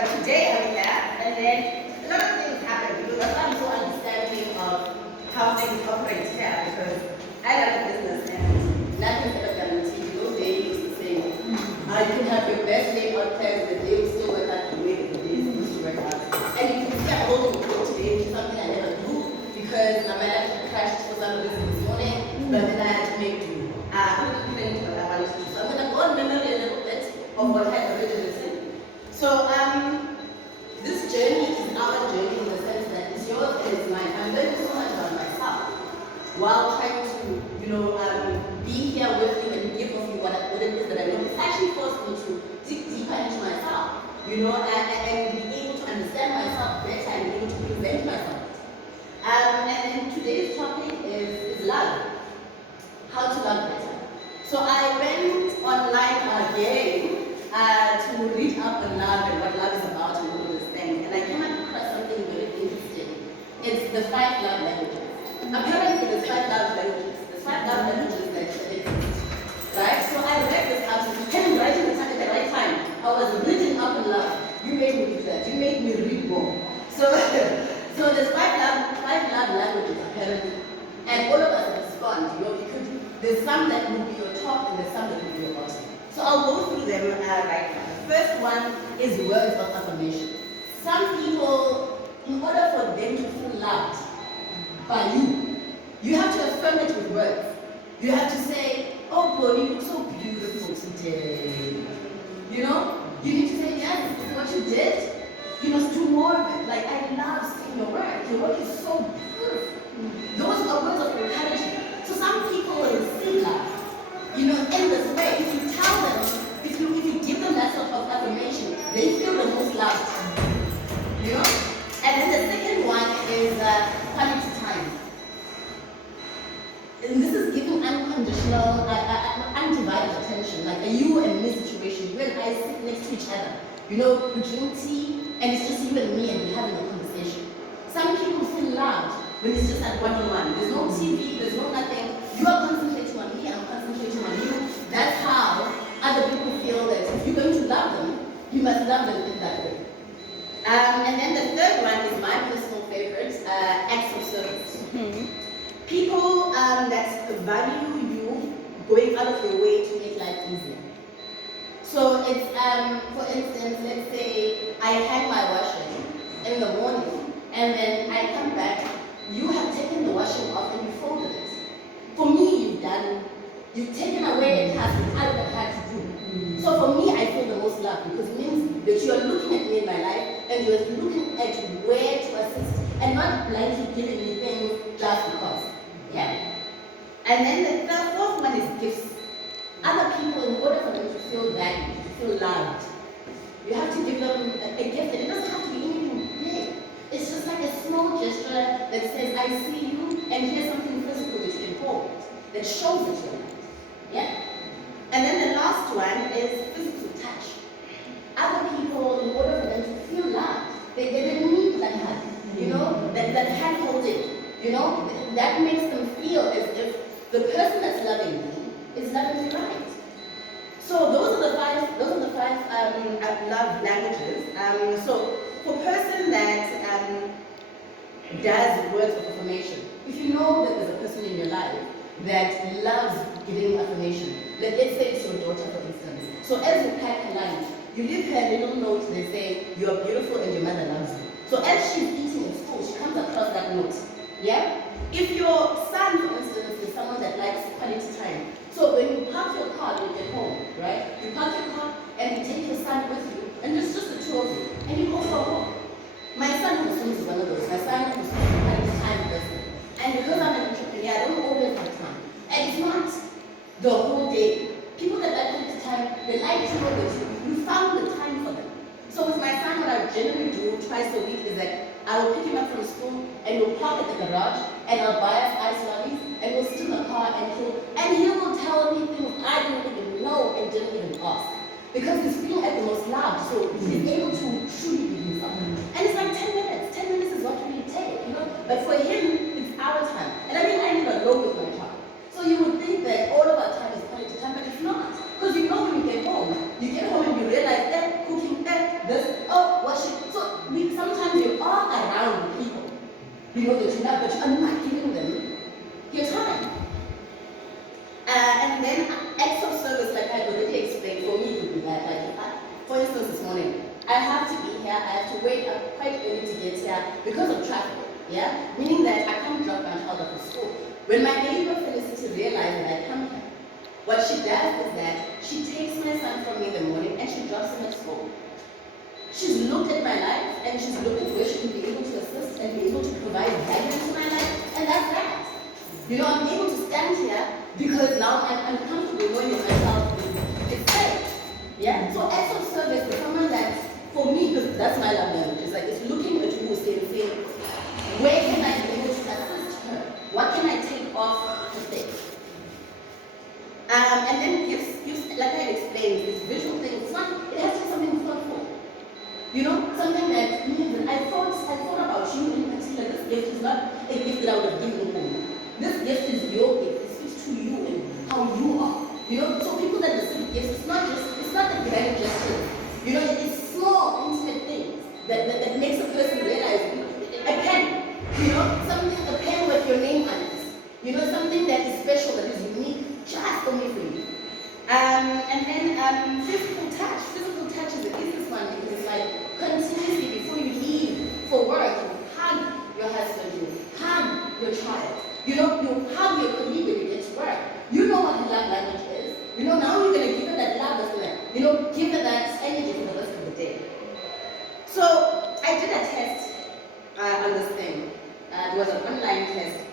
But today I'm here, and then a lot of things happen because that's why I'm so understanding of how things operate here because I run a business and nothing's ever guaranteed. You know, they used to say, you can have your best laid out plans, but they will still work out the way that the day is supposed to work out. And you can see I'm holding a quote today, which is something I never do because I might have to crash for some reason this morning, but then I had to make do. I couldn't think what I wanted to do. So I'm going to go on memory a little bit of what I had originally said. So this journey is our journey in the sense that it's yours and it's mine. I'm learning so much about myself while trying to, be here with you and give of you what it is that I know. It's actually forced me to dig deeper into myself, and be able to understand myself better and be able to present myself. And today's topic is love. How to love better. So I went online again to read up on love and what love is about and all this thing. And I came across something very interesting. It's the 5 love languages. Apparently there's 5 love languages. There's 5 love languages that exist. Right? So I read this out and came right in at the right time. I was reading up on love. You made me do that. You made me read more. So there's 5 love languages apparently. And all of us respond, because there's some that will be your top and there's some that will be your bottom. So I'll go through them right now. The first one is words of affirmation. Some people, in order for them to feel loved by you, you have to affirm it with words. You have to say, oh boy, you look so beautiful today. You need to say, yes, this is what you did. You must do more of it. Like, I love seeing your work. Your work is so beautiful. Those are words of encouragement. So some people will receive love, in this way. If you tell them, if you give them that sort of affirmation, they feel the most loved. And then the second one is quality time. And this is giving unconditional, undivided attention. Like a you and me situation. You and I sit next to each other. We drink tea, and it's just you and me, and we're having a conversation. Some people feel loved when it's just at one-on-one. There's no TV, there's no nothing. You are concentrating on me, I'm concentrating on you. That's how other people feel that if you're going to love them, you must love them in that way. And then the third one is my personal favorite, acts of service. People that value you going out of your way to make life easier. So it's, for instance, let's say I hang my washing in the morning, and then I come back, you have taken the washing off and you folded it. For me, you've taken away a task that I would have had to do. So for me, I feel the most love because it means that you are looking at me in my life and you are looking at where to assist and not blindly giving me things just because. Yeah. And then the fourth one is gifts. Other people, in order for them to feel valued, to feel loved, you have to give them a gift, and it doesn't have to be anything big. It's just like a small gesture that says, I see you, and here's something physical that you can hold, that shows that you're loved. Yeah? And then the last one is physical touch. Other people, in order for them to feel loved, they need that hug, that hand holding, that makes them feel as if the person that's loving me is loving me right. So those are the five love languages. So for a person that does words of affirmation, if you know that there's a person in your life that loves giving affirmation, let's say it's your daughter, for instance. So as you pack her lunch, you leave her a little note that says, you're beautiful and your mother loves you. So as she's eating in school, she comes across that note. Yeah? If your son, for instance, is someone that likes quality time, so when you park your car when you get home, right? You park your car and you take your son with you, and it's just the two of you, and you go for a walk. My son is one of those. My son is a quality time person. And because I'm an entrepreneur, I don't always have time. And it's not the whole day. People that like quality time, they like to know that you found the time for them. So with my son, what I generally do twice a week is that I will pick him up from school and we'll park at the garage and I'll buy us ice lollies and we'll sit in the car and he will tell me things I didn't even know and didn't even ask. Because he's feeling at the most loved, so he's able to truly be himself. And it's like 10 minutes. 10 minutes is what we take, But for him, it's our time. And I live alone with my child. So you would think that all of our time is quality time, but it's not. Because when you get home and you realize that cooking, that, this, oh, wash you know, that you love, but you are not giving them your time. And then acts of service, like I already explained, for me it would be that. Like, for instance, this morning, I have to be here, I have to wake up quite early to get here because of traffic, yeah? Meaning that I can't drop my child off at school. When my neighbor Felicity realizes that I come here, what she does is that she takes my son from me in the morning and she drops him at school. She's looked at my life and she's looked at where she can be able to assist and be able to provide value to my life, and that's that. You know, I'm able to stand here because now I'm comfortable knowing that myself is safe. Yeah? So acts of service is someone that, for me, because that's my love language, it's like it's looking at who is saying, where can I be able to assist her? What can I take off to say? And then gifts, like I explained, this visual thing, it has to be something thoughtful. You know, something that means I thought about you in particular. This gift is not a gift that I would have given you. This gift is your gift. It speaks to you and how you are. You know, so people that receive gifts, it's not the grand gesture. You know, it's small, intimate things that makes a person realize. A pen, you know, a pen with your name on it. You know, something that is special, that is unique, just only for you. And then physical touch. Physical touch is the easiest one because it's like continuously before you leave for work, you hug your husband, you hug your child. You know, you hug your colleague when you get to work. You know what the love language is. You know, now you're going to give her that love that's going to, you know, give her that energy for the rest of the day. So I did a test on this thing. It was an online test.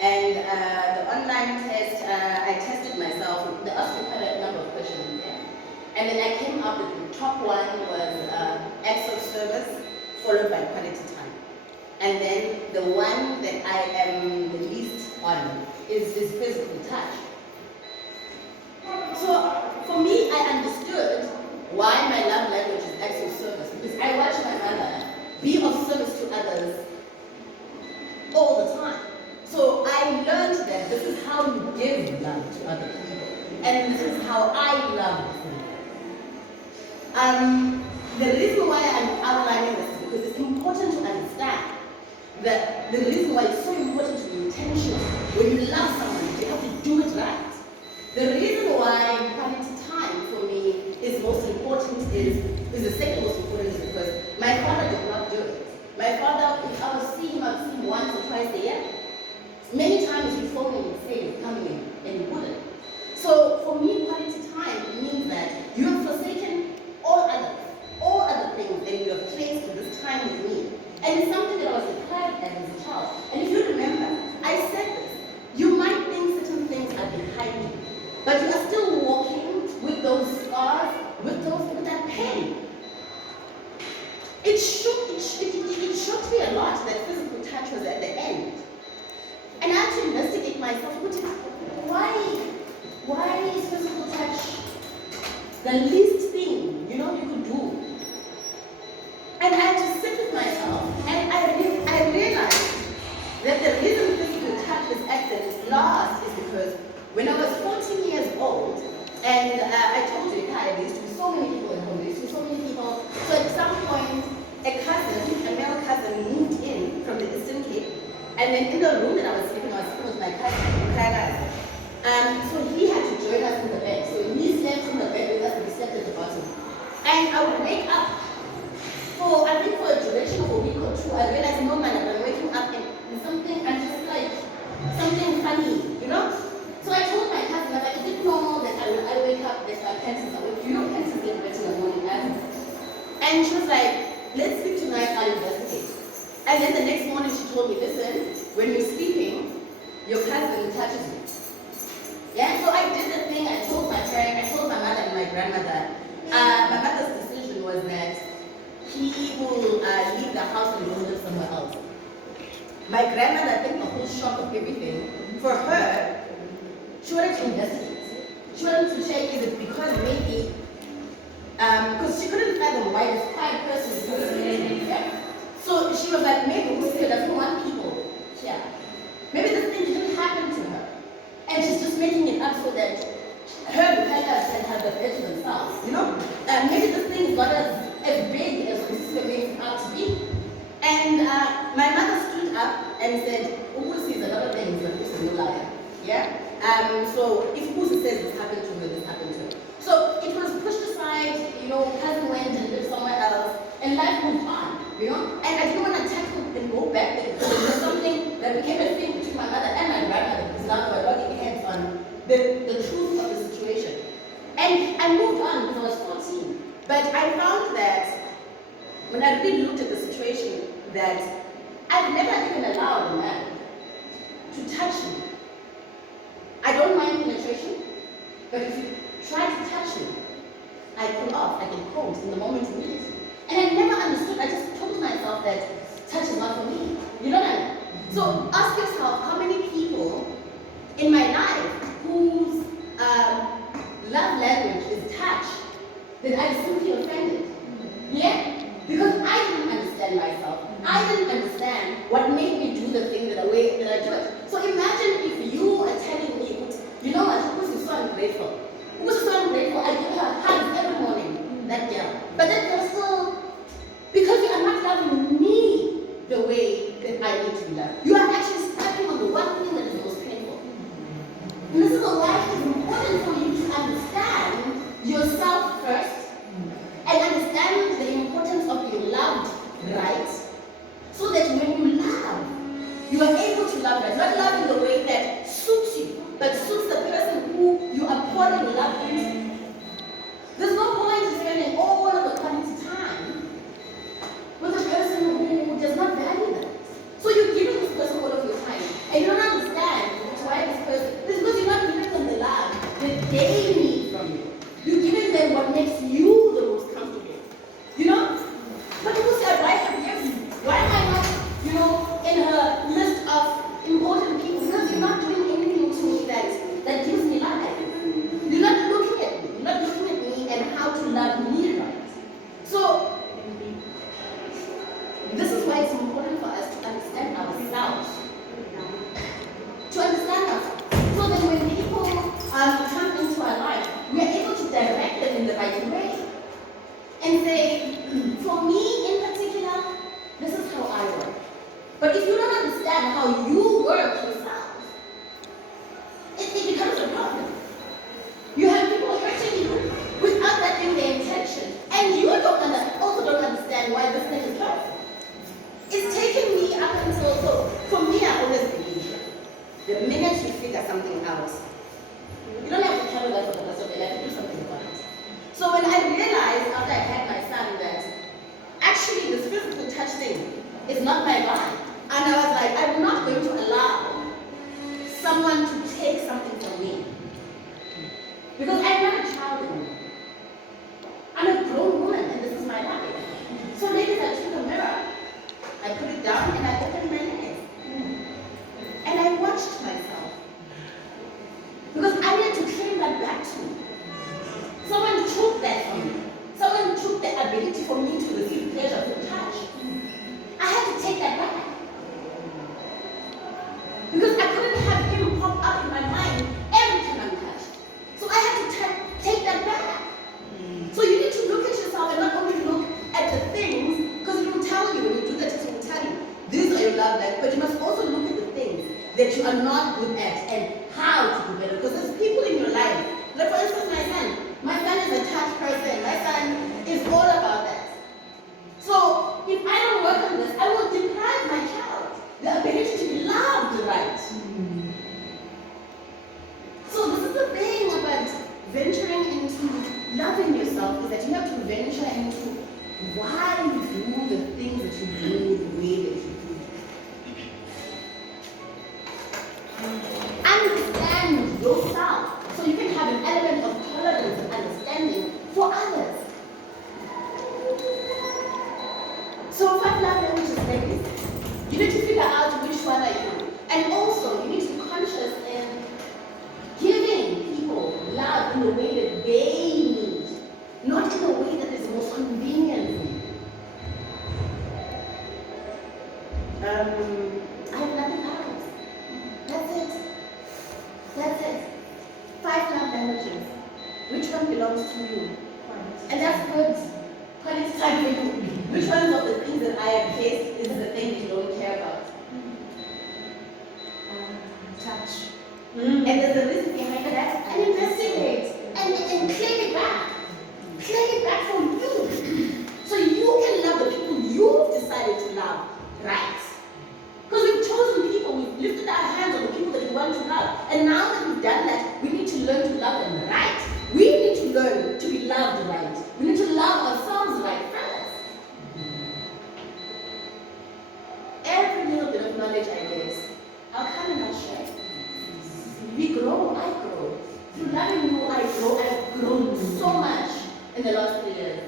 And the online test, I tested myself. They asked me quite a number of questions there. And then I came up with the top one was acts of service, followed by quality time. And then the one that I am the least on is physical touch. So for me, I understood why my love language is acts of service, because I watched my mother be of service to others all the time. So I learned that this is how you give love to other people, and this is how I love them. The reason why I'm outlining this is because it's important to understand that the reason why it's so important to be intentional. When you love someone, you have to do it right. The reason why quality time for me is most important is the second most important is because my father did not do it. My father, if I would see him once or twice a year. Many times he'd phone me and say he's coming in, and he wouldn't. So for me, quality time means that you have forsaken all other things, and you have placed this time with me. And it's something that I was required as a child. And if you remember, I said this, you might think certain things are behind you, but you are still walking with those scars, with that pain. It shocked me a lot that physical touch was at the end. And I had to investigate myself, why is physical touch the least thing, you know, you could do? And I had to sit with myself, and I realized that the reason physical touch is at its last is because when I was 14 years old, and I told you, there used to be so many people at home, there used to be so many people. So at some point, a male cousin moved in from the Eastern Cape, and then in the room that I was sleeping with my cousin, so he had to join us in the bed. So he slept in the bed with us, and we slept at the bottom. And I would wake up, for a duration of a week or two, I realized, no man, I'm waking up and something, I'm just like, something funny, you know? So I told my cousin, I was like, is it normal that I wake up, that my pencils are waking? You know pencils get wet in the morning, and she was like, let's speak tonight, I'll investigate. And then the next morning she told me, listen, when you're sleeping, your cousin touches you. Yeah, so I did the thing, I told my mother and my grandmother. My mother's decision was that he will leave the house and go live somewhere else. My grandmother, I think the whole shock of everything, for her, she wanted to investigate. She wanted to check, is it because maybe, because she couldn't fathom why this quiet person is doing it. So she was like, maybe Hussein doesn't want people here. Maybe this thing didn't happen to her. And she's just making it up so that her and can have the bed to themselves, you know? Maybe this thing is not as big as this is making it out to be. And my mother So if Uzi says this happened to her, this happened to her. So it was pushed aside, cousin went and lived somewhere else, and life moved on, And I didn't want to tackle and go back there because it was something that became a thing between my mother and my grandmother because now they were locking heads on the truth of the situation. And I moved on because I was 14. But I found that when I really looked at the situation, that I've never even allowed a man to touch me. I don't mind penetration, but if you try to touch me, I pull off, I get cold in the moment immediately. And I never understood, I just told myself that touch is not for me. You know what I mean? So ask yourself how many people in my life whose love language is touch that I simply offended. Yeah? Because I didn't understand myself. I didn't understand what made me do the thing that way that I do it. So imagine if you are telling me, you know what, Uzi is so ungrateful. Uzi is so ungrateful. I give her hugs every morning, that girl. But then there's still, because you are not loving me the way that I need to be loved. You are actually stepping on the one thing that is most painful. And this is why it's important for you to understand yourself first and understand the importance of being loved right, so that when you love, you are able to love right. Not love in the way that suits you, but suits the person who you are pouring love into. There's no point in spending all of the quality time with a person who does not value that. So you're giving this person all of your time, and you don't understand why this person, it's because you're not giving them the love that they need from you. You're giving them what makes you the most comfortable. But people say, why have you? Why am I not, in her list of important people? Because you're not doing anything to me that gives me life. You're not looking at me. You're not looking at me and how to love me right. So, this is why it's important for us to understand ourselves. To understand ourselves. So that when people come into our life, we are able to direct them in the right way. And say, for me in particular, this is how I work. But if you don't understand how you work yourself, it becomes a problem. You have people hurting you without that being their intention. And you also don't understand why this thing is hurtful. It's taken me up until, so for me, I always believe the minute you figure something out, you don't have to carry that for the rest of your life, do something about it. So when I realized after I had my son that actually this physical touch thing is not my vibe, and I was like, I'm not going to allow someone to take something from me. Because I'm not a child anymore. I'm a grown woman and this is my life. So ladies, I took a mirror, I put it down and I opened my eyes. And I watched myself. Because I needed to claim that back to me. Someone took that from me. Someone took the ability for me to receive pleasure through touch. I had to take that back. Because I couldn't have him pop up in my mind every time I'm touched. So I had to take that back. So you need to look at yourself and not only look at the things, because it will tell you, when you do that, it will tell you, these are your love life, but you must also look at the things that you are not good at and how to do better. Because there's people in your life, like for instance my son. My son is a touch person. My son is all about that. So if I don't work on this, I will deprive my child the ability to be loved right. So this is the thing about venturing into loving yourself, is that you have to venture into why you do the things that you do the way that you do. Understand yourself so you can have an element of tolerance and understanding for others. So 5 love languages like this. You need to figure out which one are you. And also, you need to be conscious in giving people love in the way that they need, not in the way that is most convenient for you. I have nothing else. That's it. That's it. 5 love languages. Which one belongs to you? And that's good. Quality time for you. Which one of the things that I have faced is the thing that you don't care about? Touch. And there's a reason behind that. And investigate. And claim it back. Claim it back for you. So you can love the people you've decided to love, right? Because we've chosen people, we've lifted our hands on the people that we want to love. And now that we've done that, we need to learn to love them right. We need to learn to be loved right. We need to love ourselves right first. Every little bit of knowledge I get, I'll come and I'll share. We grow, I grow. Through loving you, I grow. I've grown so much in the last 3 years.